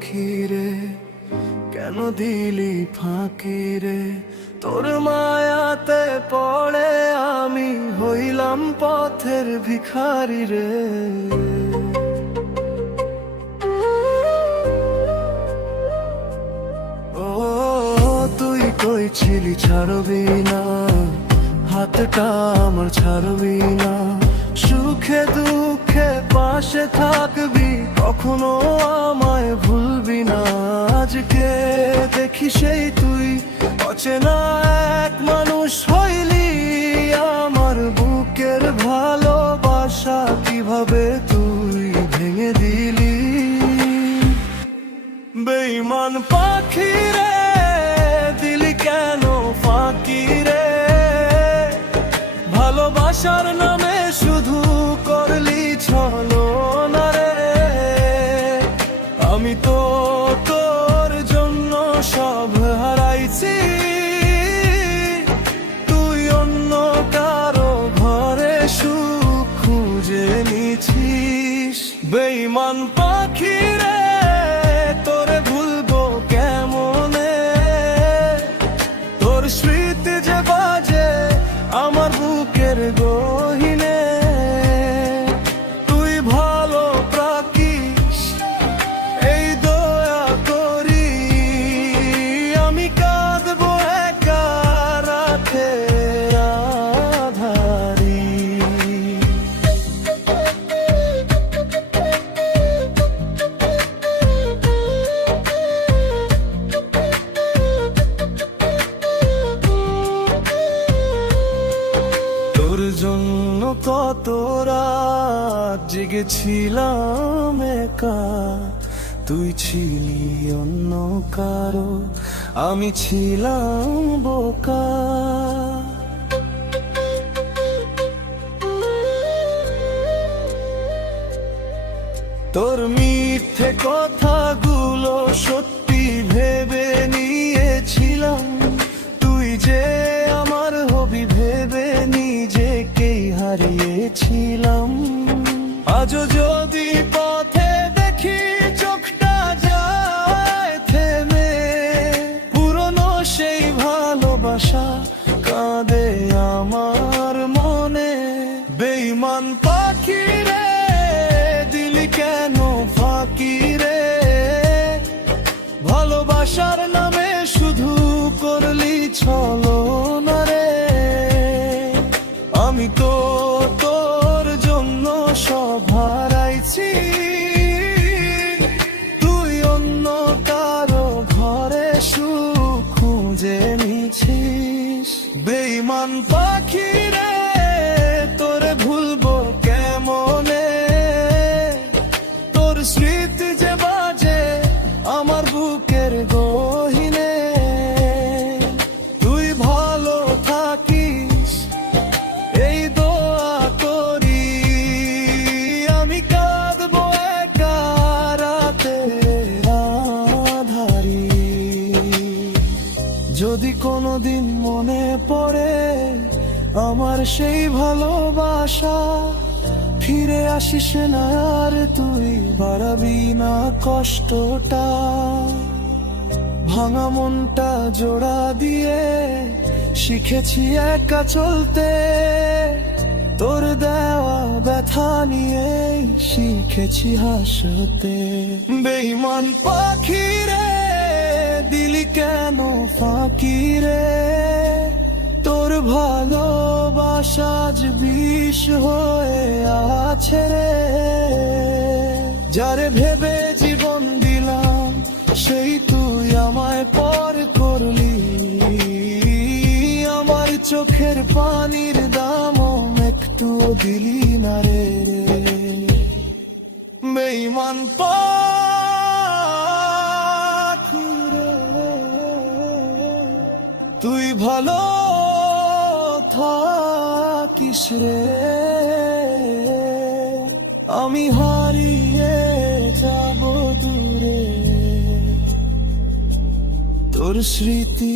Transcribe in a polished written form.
পাখি রে, কেন দিলি ফাঁকি রে? তোর মায়াতে পড়ে আমি হইলাম পথের ভিখারি রে। ও তুই কই ছিলি ছাড়বি না, হাতটা আমার ছাড়বি না। সুখে দুঃখে পাশে থাকবি, কখনো আমায় ভুলবি না। আজকে দেখি সেই তুই অচেনা এক মানুষ হইলি। আমার বুকের ভালোবাসা কিভাবে তুই ভেঙে দিলি। বেঈমান পাখি রে, দিলি কেন ফাঁকি রে? ভালোবাসার নামে শুধু করলি ছলনা রে। আমি তো তোর জন্য সব হারাইছি, তুই অন্য কারো ঘরে সুখ খুঁজে নিছিস। বেঈমান পাখি রে, তোরে ভুলবো কেমনে? তোর স্মৃতি যে বাজে আমার বুকের গহীনে। তুই ভালো রাখিস এই দয়া করি, আমি কাঁদবো একা রাতের আঁধারি। তোর জন্য কত রাত জেগেছিলাম একা, তুই ছিলি অন্য কারো, আমি ছিলাম বোকা। তোর মিথ্যে কথাগুলো সত্যি ভেবে নিয়েছিলাম, তুই যে আমার হবি ভেবে নিজেকেই হারিয়েছিলাম। আজও যদি পথে দেখি চোখটা যায় থেমে, পুরনো সেই ভালোবাসা কাঁদে আমার মনে। বেঈমান পাখি রে, দিলি কেন ফাঁকি রে? ভালোবাসার নামে শুধু করলি ছলনা রে। আমি তো তোর জন্য সব হারাইছি, তুই অন্য কারো ঘরে সুখ খুঁজে নিছিস। বেঈমান পাখি রে, তোরে ভুলবো কেমনে? তোর স্মৃতি যে বাজে আমার বুকের গহীনে। তুই ভালো থাকিস এই দোয়া করি, আমি কাঁদবো একা রাতের আঁধারি। যদি কোনোদিন মনে পড়ে আমার সেই ভালোবাসা, ফিরে আসিস না আর তুই বাড়াবি না কষ্টটা। ভাঙা মনটা জোড়া দিয়ে শিখেছি একা চলতে, তোর দেওয়া ব্যথা নিয়ে শিখেছি হাসতে। বেঈমান পাখি রে, দিলি কেন ফাঁকি রে? তোর ভালোবাসা আজ বিষ হয়ে আছে রে। যারে ভেবে জীবন দিলাম সেই তুই আমায় পর করলি। আমার চোখের পানির দামও একটুও দিলি না রে। বেঈমান পাখি রে, তুই ভালো থাকিস রে। আমি হারিয়ে যাব দূরে, তোর স্মৃতি